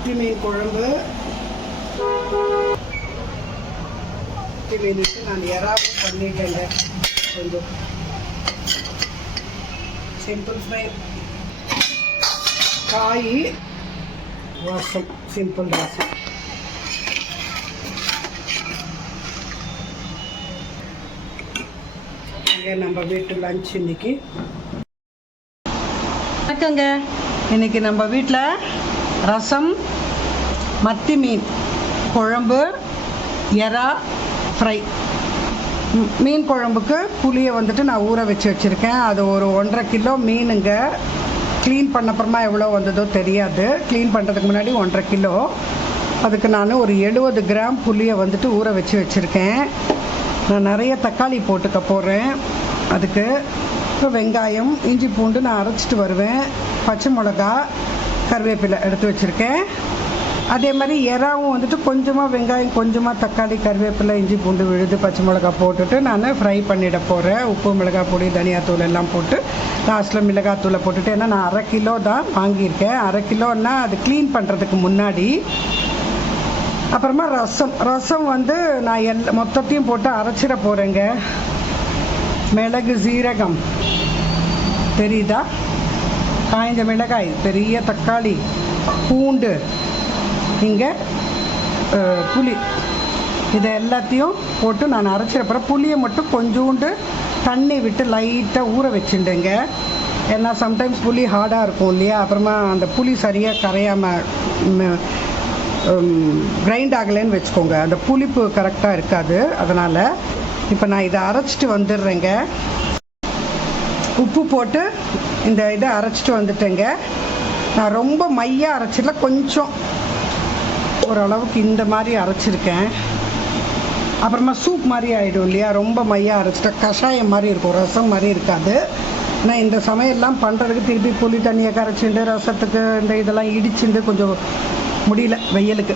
மத்தி மீன் குழம்பு. மத்தி மீனுக்கு நான் எறாவும் பண்ணிட்டேங்க. கொஞ்சம் சிம்பிள் ஃப்ரை. காய், ரசம், சிம்பிள் ரசம். நம்ம வீட்டு லஞ்ச் இன்னைக்கு. வணக்கங்க. இன்னைக்கு நம்ம வீட்டில் ரசம், மத்தி மீன் குழம்பு, எறா ஃப்ரை. மீன் குழம்புக்கு புளியை வந்துட்டு நான் ஊற வச்சுருக்கேன். அது ஒரு 1.5 கிலோ மீனுங்க. க்ளீன் பண்ணப்புறமா எவ்வளோ வந்ததோ தெரியாது. க்ளீன் பண்ணுறதுக்கு முன்னாடி 1.5 கிலோ. அதுக்கு நான் ஒரு 70 கிராம் புளியை வந்துட்டு ஊற வச்சுருக்கேன். நான் நிறைய தக்காளி போட்டுக்க போகிறேன். அதுக்கு இப்போ வெங்காயம், இஞ்சி பூண்டு நான் அரைச்சிட்டு வருவேன். பச்சை மிளகா, கருவேப்பிலை எடுத்து வச்சுருக்கேன். அதே மாதிரி எறாவும் வந்துட்டு கொஞ்சமாக வெங்காயம், கொஞ்சமாக தக்காளி, கருவேப்பிலை, இஞ்சி பூண்டு விழுது, பச்சை மிளகா போட்டுட்டு நான் ஃப்ரை பண்ணிட போகிறேன். உப்பு, மிளகாய் பொடி, தனியாத்தூள் எல்லாம் போட்டு லாஸ்ட்டில் மிளகாத்தூளை போட்டுட்டு. ஏன்னா நான் 1/2 கிலோ தான் வாங்கியிருக்கேன். 1/2 கிலோன்னா அது க்ளீன் பண்ணுறதுக்கு முன்னாடி. அப்புறமா ரசம் வந்து நான் மொத்தத்தையும் போட்டு அரைச்சிட போகிறேங்க. மிளகு, சீரகம் தெரியுதா, காய்ஞ்ச மிளகாய், பெரிய தக்காளி, பூண்டு, இங்கே புளி, இதை எல்லாத்தையும் போட்டு நான் அரைச்சிடப்போகிறேன். புளியை மட்டும் கொஞ்சோண்டு தண்ணி விட்டு லைட்டாக ஊற வச்சுட்டேங்க. ஏன்னா சம்டைம்ஸ் புளி ஹார்டாக இருக்கும் இல்லையா, அப்புறமா அந்த புளி சரியாக கரையாமல் கிரைண்ட் ஆகலைன்னு வச்சுக்கோங்க, அந்த புளிப்பு கரெக்டாக இருக்காது. அதனால் இப்போ நான் இதை அரைச்சிட்டு வந்துடுறேங்க. உப்பு போட்டு இந்த இதை அரைச்சிட்டு வந்துட்டேங்க. நான் ரொம்ப மையாக அரைச்சிடல, கொஞ்சம் ஓரளவுக்கு இந்த மாதிரி அரைச்சிருக்கேன். அப்புறமா சூப் மாதிரி ஆகிடும் இல்லையா, ரொம்ப மையாக அரைச்சிட்டா கஷாயம் மாதிரி இருக்கும், ரசம் மாதிரி இருக்காது. ஆனால் இந்த சமையல்லாம் பண்ணுறதுக்கு திருப்பி புளி தண்ணியை கரைச்சிண்டு ரசத்துக்கு இந்த இதெல்லாம் இடிச்சுண்டு கொஞ்சம் முடியல வெயிலுக்கு.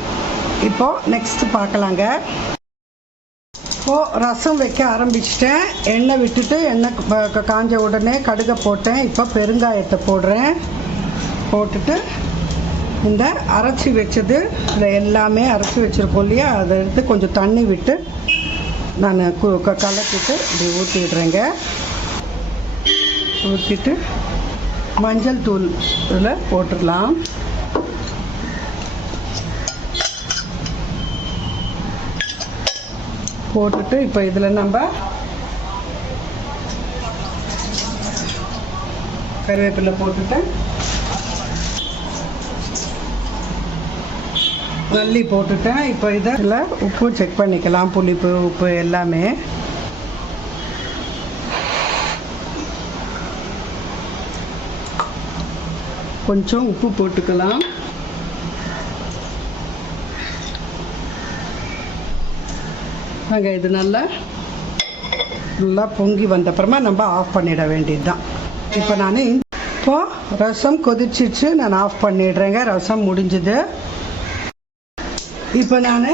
இப்போது நெக்ஸ்ட்டு பார்க்கலாங்க. இப்போது ரசம் வைக்க ஆரம்பிச்சிட்டேன். எண்ணெய் விட்டுட்டு எண்ணெய் காஞ்ச உடனே கடுகை போட்டேன். இப்போ பெருங்காயத்தை போடுறேன். போட்டுட்டு இந்த அரைச்சி வச்சது, இந்த எல்லாமே அரைச்சி வச்சுருக்கோம் இல்லையா, அதை எடுத்து கொஞ்சம் தண்ணி விட்டு நான் கலக்கிட்டு இப்படி ஊற்றி விடுறேங்க. ஊற்றிட்டு மஞ்சள் தூள் இதில் போட்டுடலாம். போட்டுட்டு இப்போ இதில் நம்ம கருவேப்பிலை போட்டுட்டு மல்லி போட்டுட்டேன். இப்போ இதில் உப்பு செக் பண்ணிக்கலாம், புளிப்பு, உப்பு எல்லாமே. கொஞ்சம் உப்பு போட்டுக்கலாம். இது நல்லா பொங்கி வந்தப்புறமா நம்ம ஆஃப் பண்ணிட வேண்டியது தான். இப்போ ரசம் கொதிச்சிச்சு, நான் ஆஃப் பண்ணிடுறேங்க. ரசம் முடிஞ்சுது. இப்போ நான்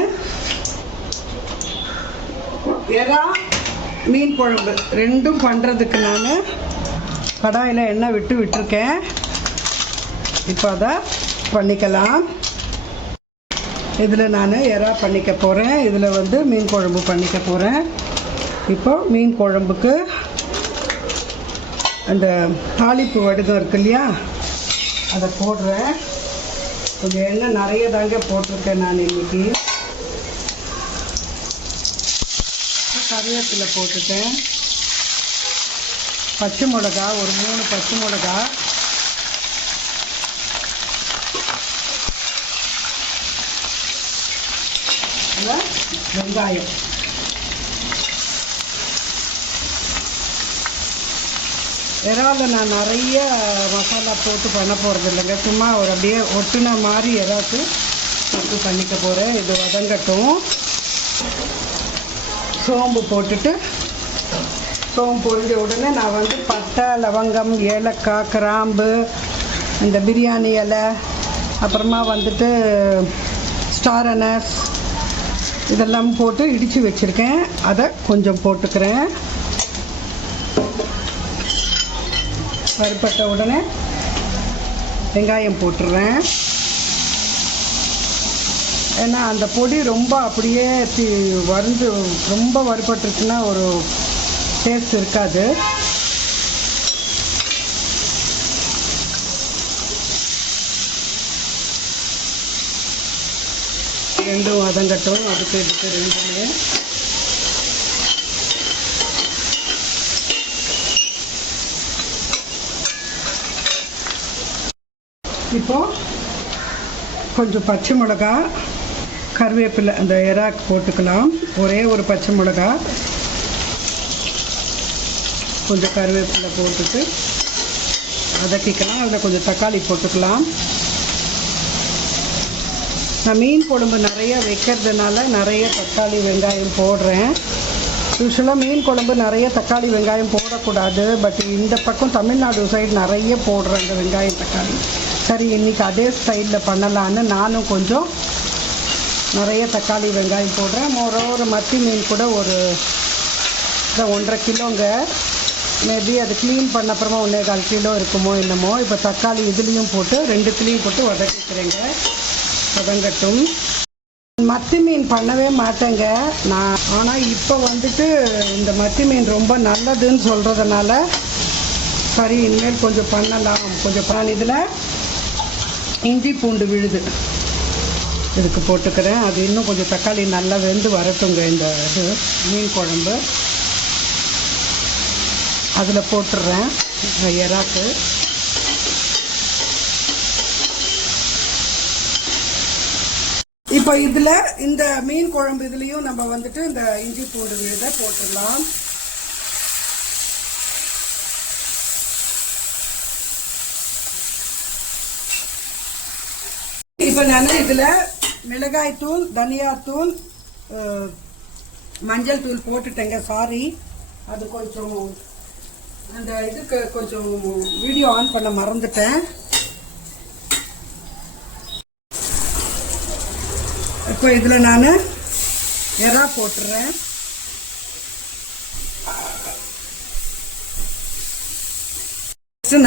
எறா மீன் குழம்பு ரெண்டும் பண்ணுறதுக்கு நான் கடாயில் எண்ணெய் விட்டுருக்கேன். இப்போ அதை பண்ணிக்கலாம். இதில் நான் எறா பண்ணிக்க போகிறேன். இதில் வந்து மீன் குழம்பு பண்ணிக்க போகிறேன். இப்போ மீன் குழம்புக்கு அந்த தாளிப்பு வடுகம் இருக்கு இல்லையா, அதை போடுறேன். கொஞ்சம் எண்ணெய் நிறைய தாங்க போட்டிருக்கேன் நான் இன்னைக்கு. கருவேப்பிலை போட்டுட்டேன். பச்சை மிளகா, ஒரு 3 பச்சை மிளகா, வெங்காயம், இறாவில் நான் நிறைய மசாலா போட்டு பண்ண போகிறது இல்லைங்க. சும்மா ஒரு அப்படியே ஒட்டுன மாதிரி எறாக்கு போட்டு பண்ணிக்க போகிறேன். இது வதங்கட்டும். சோம்பு போட்டுட்டு, சோம்பு பொரிஞ்ச உடனே நான் வந்து பட்டை, லவங்கம், ஏலக்காய், கிராம்பு, இந்த பிரியாணி இலை, அப்புறமா வந்துட்டு ஸ்டார் அனஸ் இதெல்லாம் போட்டு இடித்து வச்சுருக்கேன். அதை கொஞ்சம் போட்டுக்கிறேன். வறுப்பட்ட உடனே வெங்காயம் போட்டுடுறேன். ஏன்னா அந்த பொடி ரொம்ப அப்படியே வறுந்து ரொம்ப வறுபட்டுருச்சுன்னா ஒரு டேஸ்ட் இருக்காது. ரெண்டும் வதங்கட்டும். அதுக்கு எடுத்து ரெண்டுமே இப்போது கொஞ்சம் பச்சை மிளகா, கருவேப்பிலை அந்த எறாக்கு போட்டுக்கலாம். ஒரே ஒரு பச்சை மிளகா, கொஞ்சம் கருவேப்பிலை போட்டுட்டு வதக்கிக்கலாம். அதில் கொஞ்சம் தக்காளி போட்டுக்கலாம். நான் மீன் குழம்பு நிறைய வைக்கிறதுனால நிறைய தக்காளி வெங்காயம் போடுறேன். யூஸ்வலாக மீன் குழம்பு நிறைய தக்காளி வெங்காயம் போடக்கூடாது. பட் இந்த பக்கம் தமிழ்நாடு சைடு நிறைய போடுறேன் இந்த வெங்காயம் தக்காளி. சரி, இன்றைக்கி அதே ஸ்டைலில் பண்ணலான்னு நானும் கொஞ்சம் நிறைய தக்காளி வெங்காயம் போடுறேன். ஒரு மத்தி மீன் கூட ஒரு 1.5 கிலோங்க. மேபி அது க்ளீன் பண்ண அப்புறமா 1.25 கிலோ இருக்குமோ என்னமோ. இப்போ தக்காளி இதுலேயும் போட்டு 2த்துலேயும் போட்டு வதக்கிக்கிறேங்க. வதங்கட்டும். மத்தி மீன் பண்ணவே மாட்டேங்க நான். ஆனால் இப்போ வந்துட்டு இந்த மத்தி மீன் ரொம்ப நல்லதுன்னு சொல்கிறதுனால சரி இனிமேல் கொஞ்சம் பண்ணலாம். கொஞ்சம் இதில் இஞ்சி பூண்டு விழுது இதுக்கு போட்டுக்கிறேன். அது இன்னும் கொஞ்சம் தக்காளி நல்லா வெந்து வரட்டுங்க. இந்த இது மீன் குழம்பு அதில் போட்டுடுறேன் எறாக்கு. இப்போ இதில் இந்த மீன் குழம்பு இதுலேயும் நம்ம வந்துட்டு இந்த இஞ்சி பூண்டு விழுதை போட்டுடலாம். இப்போ நான் இதில் மிளகாய்த்தூள், தனியாத்தூள், மஞ்சள் தூள் போட்டுட்டேங்க. சாரி, அது கொஞ்சம் அந்த இதுக்கு கொஞ்சம் வீடியோ ஆன் பண்ண மறந்துட்டேன். இப்போ இதில் நான் எறா போட்டுறேன்.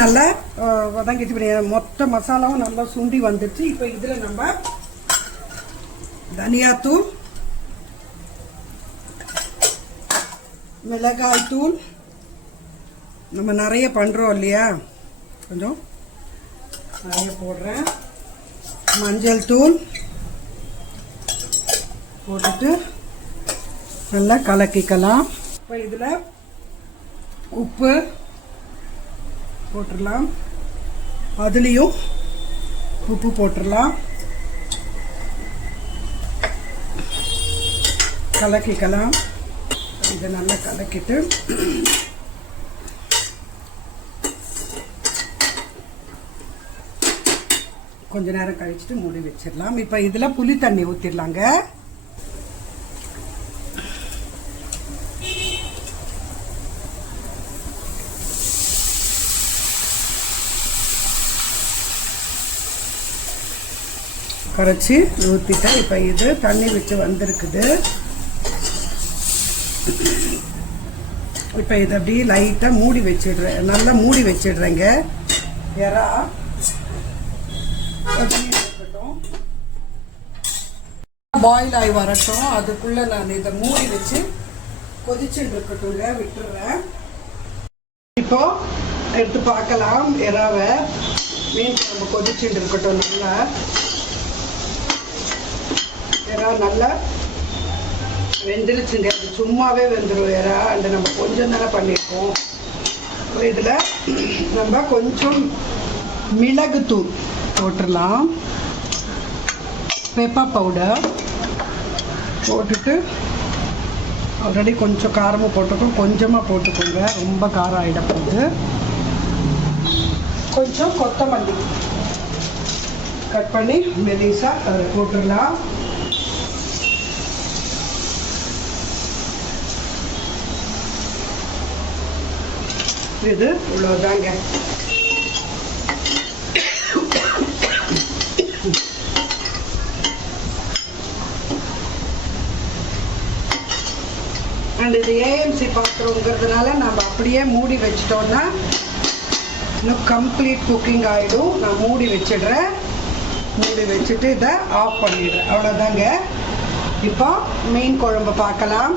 நல்லா வதங்கிட்டு மொத்த மசாலாவும் நல்லா சுண்டி வந்துடுச்சு. இப்போ இதில் நம்ம தனியாத்தூள், மிளகாய்த்தூள் நம்ம நிறைய பண்ணுறோம் இல்லையா, கொஞ்சம் நிறைய போடுறேன். மஞ்சள் தூள் போட்டுட்டு நல்லா கலக்கிக்கலாம். இப்போ இதில் உப்பு போட்டுடலாம். அதுலேயும் உப்பு போட்டுடலாம். கலக்கிக்கலாம். இதை நல்லா கலக்கிட்டு கொஞ்ச நேரம் கழிச்சுட்டு மூடி வச்சிடலாம். இப்போ இதில் புளி தண்ணி ஊற்றிடலாங்க. கரைச்சி ஊற்றிட்டேன். இப்போ இது தண்ணி விட்டு வந்திருக்குது. இப்போ இதை அப்படியே லைட்டாக மூடி வச்சிடுறேன். நல்லா மூடி வச்சிடுறேங்க. எறா இருக்கட்டும், பாயில் ஆகி வரட்டும். அதுக்குள்ளே நான் இதை மூடி வச்சு கொதிச்சுட்டு இருக்கட்டும்ங்க, விட்டுடுறேன். இப்போ எடுத்து பார்க்கலாம் எறாவை. மீன் குழம்பு கொதிச்சுட்டு இருக்கட்டும். நல்லா வெந்துருச்சுங்க. அது சும்மாவே வெந்துடும் எறா. அந்த நம்ம கொஞ்சம் தானே பண்ணியிருக்கோம். இதில் நம்ம கொஞ்சம் மிளகுத்தூள் போட்டுடலாம். பெப்பர் பவுடர் போட்டுட்டு ஆல்ரெடி கொஞ்சம் காரமும் போட்டுக்கோங்க. கொஞ்சமாக போட்டுக்கோங்க, ரொம்ப காரம் ஆகிட போகுது. கொஞ்சம் கொத்தமல்லி கட் பண்ணி மெலிசாக அதை போட்டுடலாம். இது இவ்வளோதாங்க. அண்ட் இது ஏஎம்சி பாத்திரங்கிறதுனால நம்ம அப்படியே மூடி வச்சிட்டோம்னா இன்னும் கம்ப்ளீட் குக்கிங் ஆகிடும். நான் மூடி வச்சிடுறேன். மூடி வச்சுட்டு இதை ஆஃப் பண்ணிடுறேன். அவ்வளோதாங்க. இப்போ மீன் குழம்பு பார்க்கலாம்.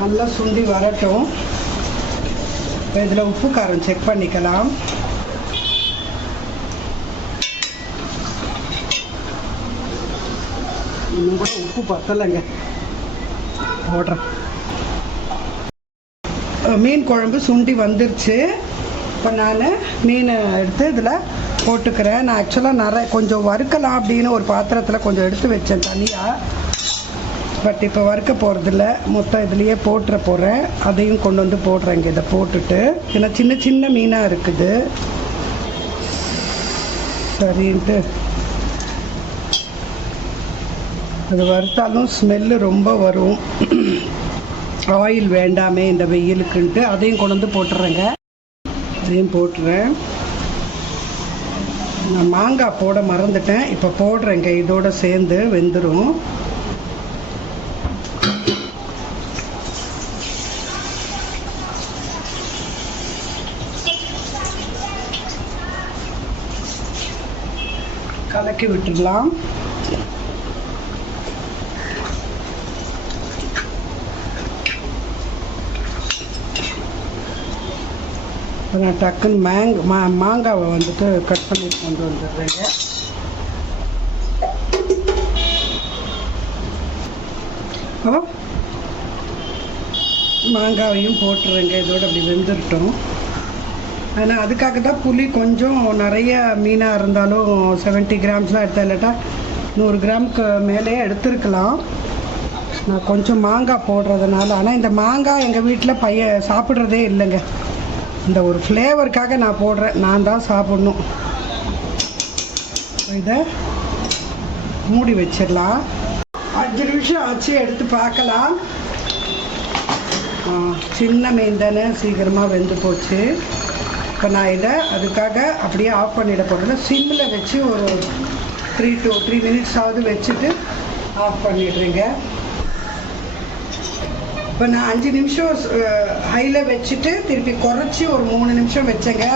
நல்லா சுண்டி வரட்டும். இப்போ இதில் உப்பு காரம் செக் பண்ணிக்கலாம். இன்னும் கூட உப்பு பத்தலைங்க, போடுறேன். மீன் குழம்பு சுண்டி வந்துருச்சு. இப்போ நான் மீனை எடுத்து இதில் போட்டுக்கிறேன். நான் ஆக்சுவலாக கொஞ்சம் வறுக்கலாம் அப்படின்னு ஒரு பாத்திரத்தில் கொஞ்சம் எடுத்து வச்சேன் தனியாக. பட் இப்போ வறுக்க போகிறதில்ல, மொத்தம் இதுலேயே போட்டுற போகிறேன். அதையும் கொண்டு வந்து போடுறேங்க. இதை போட்டுட்டு, ஏன்னா சின்ன சின்ன மீனாக இருக்குது சரின்ட்டு. அது வறுத்தாலும் ஸ்மெல்லு ரொம்ப வரும். ஆயில் வேண்டாமே இந்த வெயிலுக்குன்ட்டு அதையும் கொண்டு வந்து போட்டுறேங்க. அதையும் போட்டுறேன். நான் மாங்காய் போட மறந்துட்டேன், இப்போ போடுறேங்க. இதோட சேர்ந்து வெந்துடும். கலக்கி விட்டுடலாம். நான் டக்குன்னு மாங்காவை வந்துட்டு கட் பண்ணி கொண்டு வந்துடுறேங்க. மாங்காவையும் போட்டுறேங்க. இதோட அப்படி வெந்துட்டோம். ஆனால் அதுக்காக தான் புளி கொஞ்சம் நிறைய மீனாக இருந்தாலும் 70 கிராம்ஸ்லாம் எடுத்தா, இல்லாட்டா 100 கிராமுக்கு மேலே எடுத்துருக்கலாம். நான் கொஞ்சம் மாங்காய் போடுறதுனால. ஆனால் இந்த மாங்காய் எங்கள் வீட்டில் சாப்பிட்றதே இல்லைங்க. இந்த ஒரு ஃப்ளேவருக்காக நான் போடுறேன். நான் தான் சாப்பிட்ணும். இதை மூடி வச்சிடலாம். 5 நிமிஷம் ஆச்சு, எடுத்து பார்க்கலாம். சின்ன மீன் தானே, சீக்கிரமாக வெந்து போச்சு. இப்போ நான் இதை அதுக்காக அப்படியே ஆஃப் பண்ணிட போகிறேன். சிம்மில் வச்சு ஒரு 3 மினிட்ஸாவது வச்சுட்டு ஆஃப் பண்ணிடுறேங்க. இப்போ நான் 5 நிமிஷம் ஹையில் வச்சுட்டு திருப்பி குறைச்சி ஒரு 3 நிமிஷம் வச்சேங்க.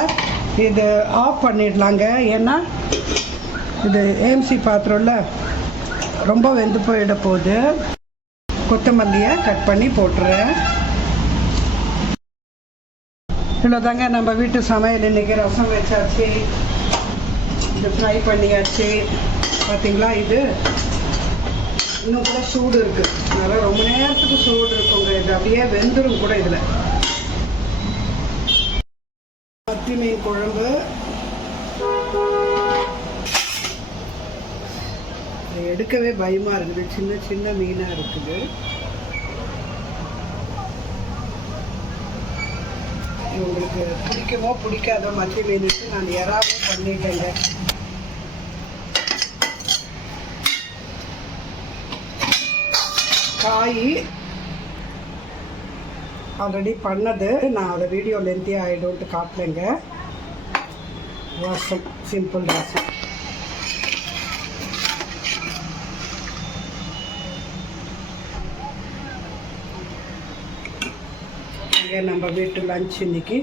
இது ஆஃப் பண்ணிடலாங்க. ஏன்னா இது ஏஎம்சி பாத்திரம்ல ரொம்ப வெந்து போயிட போகுது. கொத்தமல்லியை கட் பண்ணி போட்டுறேன். இவ்வளோதாங்க நம்ம வீட்டு சமையல். இன்றைக்கி ரசம் வச்சாச்சு, இது ஃப்ரை பண்ணியாச்சு. பார்த்தீங்களா, இது இன்னும் கூட சூடு இருக்குது. அதனால் ரொம்ப நேரத்துக்கு சூடு இருக்குங்க. இது அப்படியே வெந்துடும் கூட. இதில் மத்தி மீன் குழம்பு. எடுக்கவே பயமாக இருக்குது, சின்ன சின்ன மீனாக இருக்குது. உங்களுக்கு பிடிக்குமோ பிடிக்காதோ மத்தி மீனுக்கு நான் இறாவும் பண்ணிட்டேங்க. காய் ஆல்ரெடி பண்ணது, நான் அதை வீடியோ லென்த்தியாக ஆகிடும்ட்டு காட்டலைங்க. ரசம், சிம்பிள் ரசம். நம்ம வீட்டு லஞ்ச் இன்னைக்கு